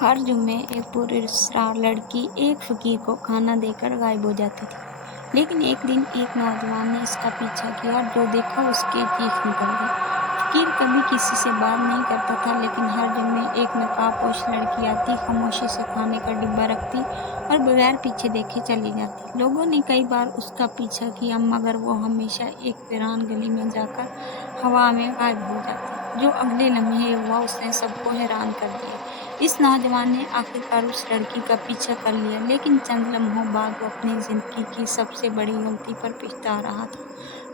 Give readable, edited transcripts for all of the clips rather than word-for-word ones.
ہر جمعے ایک پراسرار لڑکی ایک فقیر کو کھانا دے کر غائب ہو جاتی تھی، لیکن ایک دن ایک نوجوان نے اس کا پیچھا کیا اور جو دیکھا اس کی چیخ نکل گئی۔ فقیر کبھی کسی سے بات نہیں کرتا تھا، لیکن ہر جمعے ایک نقاب پوش لڑکی آتی، خاموشی سے کھانے کا ڈبہ رکھتی اور بغیر پیچھے دیکھے چلی جاتی۔ لوگوں نے کئی بار اس کا پیچھا کیا، مگر وہ ہمیشہ ایک ویران گلی میں جا کر ہوا میں غائب ہو جاتی۔ جو اگلے لمحے ہوا اس نے سب کو حیران کر دیا۔ اس نوجوان نے آخرکار اس لڑکی کا پیچھا کر لیا، لیکن چند لمحوں بعد وہ اپنی زندگی کی سب سے بڑی غلطی پر پچھتا رہا تھا۔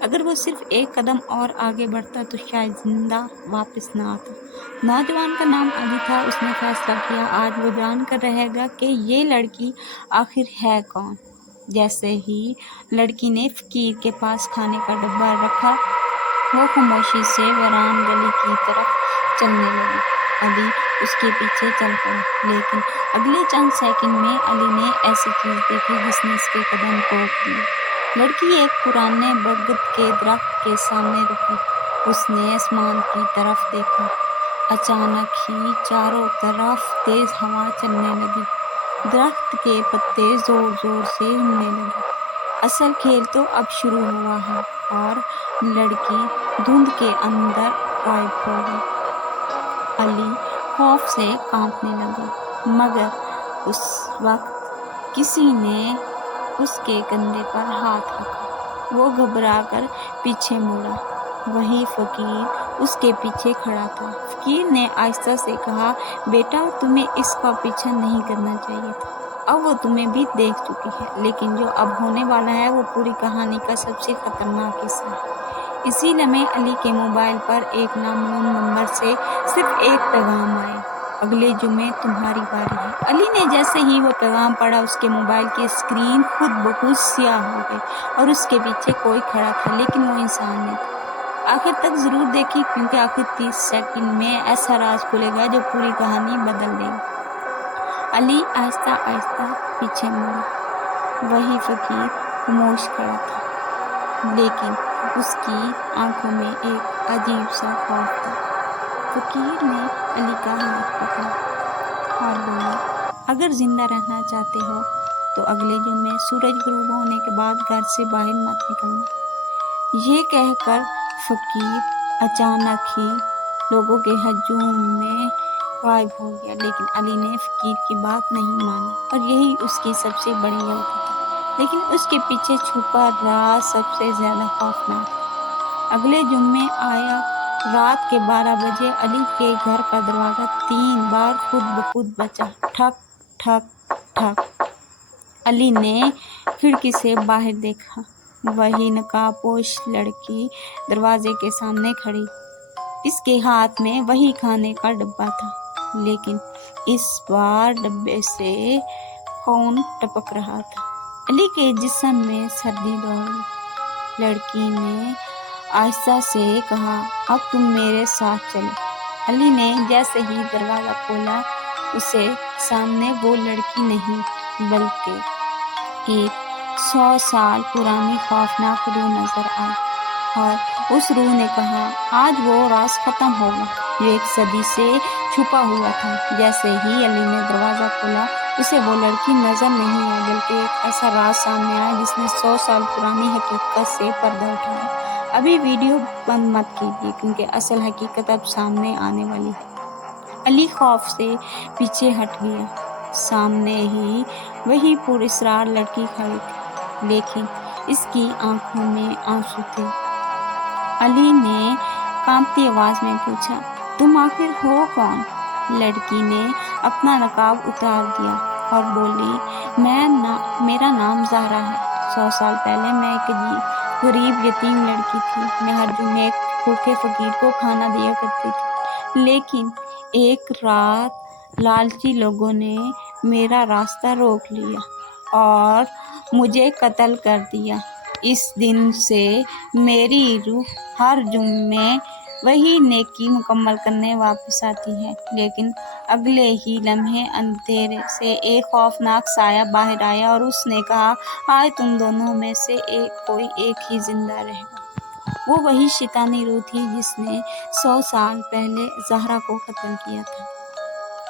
اگر وہ صرف ایک قدم اور آگے بڑھتا تو شاید زندہ واپس نہ آتا۔ نوجوان کا نام علی تھا۔ اس نے فیصلہ کیا، آج وہ جان کر رہے گا کہ یہ لڑکی آخر ہے کون۔ جیسے ہی لڑکی نے فقیر کے پاس کھانے کا ڈبہ رکھا، وہ خاموشی سے ویران گلی کی طرف چلنے لگی۔ علی اس کے پیچھے چل پڑا، لیکن اگلے چند سیکنڈ میں علی نے ایسی چیز دیکھی جس نے اس کے قدم کو روک دیا۔ لڑکی ایک پرانے برگد کے درخت کے سامنے رکی۔ اس نے آسمان کی طرف دیکھا۔ اچانک ہی چاروں طرف تیز ہوا چلنے لگی۔ درخت کے پتے زور زور سے ہلنے لگے۔ اصل کھیل تو اب شروع ہوا ہے، اور لڑکی دھند کے اندر غائب ہو گئی۔ علی خوف سے کانپنے لگا، مگر اس وقت کسی نے اس کے کندھے پر ہاتھ رکھا۔ وہ گھبرا کر پیچھے مڑا۔ وہی فقیر اس کے پیچھے کھڑا تھا۔ فقیر نے آہستہ سے کہا، بیٹا، تمہیں اس کا پیچھا نہیں کرنا چاہیے تھا۔ اب وہ تمہیں بھی دیکھ چکی ہے، لیکن جو اب ہونے والا ہے وہ پوری کہانی کا سب سے خطرناک حصہ ہے۔ اسی لمحے علی کے موبائل پر ایک نامعلوم نمبر سے صرف ایک پیغام آیا، اگلے جمعے تمہاری باری ہے۔ علی نے جیسے ہی وہ پیغام پڑھا، اس کے موبائل کی اسکرین خود بخود سیاہ ہو گئی، اور اس کے پیچھے کوئی کھڑا تھا، لیکن وہ انسان نہیں تھا۔ آخر تک ضرور دیکھیں، کیونکہ آخر 30 سیکنڈ میں ایسا راز کھلے گا جو پوری کہانی بدل دے گا۔ علی آہستہ آہستہ پیچھے مڑا۔ وہی فقیر خاموش کھڑا تھا، لیکن اس کی آنکھوں میں ایک عجیب سا خوف تھا۔ فقیر نے علی کا ہاتھ پکڑا اور بولا، اگر زندہ رہنا چاہتے ہو تو اگلے جمعے سورج غروب ہونے کے بعد گھر سے باہر مت نکلنا۔ یہ کہہ کر فقیر اچانک ہی لوگوں کے ہجوم میں غائب ہو گیا، لیکن علی نے فقیر کی بات نہیں مانی، اور یہی اس کی سب سے بڑی غلطی تھی۔ لیکن اس کے پیچھے چھپا راز سب سے زیادہ خوفناک تھا۔ اگلے جمعے آیا۔ رات کے 12 بجے علی کے گھر کا دروازہ 3 بار خود بخود بجا، ٹھک ٹھک ٹھک۔ علی نے کھڑکی سے باہر دیکھا۔ وہی نقاب پوش لڑکی دروازے کے سامنے کھڑی۔ اس کے ہاتھ میں وہی کھانے کا ڈبہ تھا، لیکن اس بار ڈبے سے خون ٹپک رہا تھا۔ علی کے جسم میں سردی دوڑ گئی۔ لڑکی نے آہستہ سے کہا، اب تم میرے ساتھ چلو۔ علی نے جیسے ہی دروازہ کھولا، اسے سامنے وہ لڑکی نہیں بلکہ ایک 100 سال پرانی خوفناک روح نظر آئی، اور اس روح نے کہا، آج وہ راز ختم ہوگا جو ایک صدی سے چھپا ہوا تھا۔ جیسے ہی علی نے دروازہ کھولا، اسے وہ لڑکی نظر نہیں آئی، بلکہ ایک ایسا راز سامنے آیا جس نے 100 سال پرانی حقیقت سے پردہ اٹھایا۔ ابھی ویڈیو بند مت کیجیے، کیونکہ اصل حقیقت اب سامنے آنے والی ہے۔ علی خوف سے پیچھے ہٹ گیا۔ سامنے ہی وہی پراسرار لڑکی کھڑی تھی، لیکن اس کی آنکھوں میں آنسو تھے۔ علی نے کانپتی آواز میں پوچھا، تم آخر ہو کون؟ لڑکی نے اپنا نقاب اتار دیا اور بولی، میرا نام زہرا ہے۔ 100 سال پہلے میں ایک غریب یتیم لڑکی تھی۔ میں ہر جمعے ایک بھوکے فقیر کو کھانا دیا کرتی تھی، لیکن ایک رات لالچی لوگوں نے میرا راستہ روک لیا اور مجھے قتل کر دیا۔ اس دن سے میری روح ہر جمعے وہی نیکی مکمل کرنے واپس آتی ہے، لیکن اگلے ہی لمحے اندھیرے سے ایک خوفناک سایہ باہر آیا اور اس نے کہا، آج تم دونوں میں سے کوئی ایک ہی زندہ رہے گا۔ وہ وہی شیطانی روح تھی جس نے 100 سال پہلے زہرا کو قتل کیا تھا۔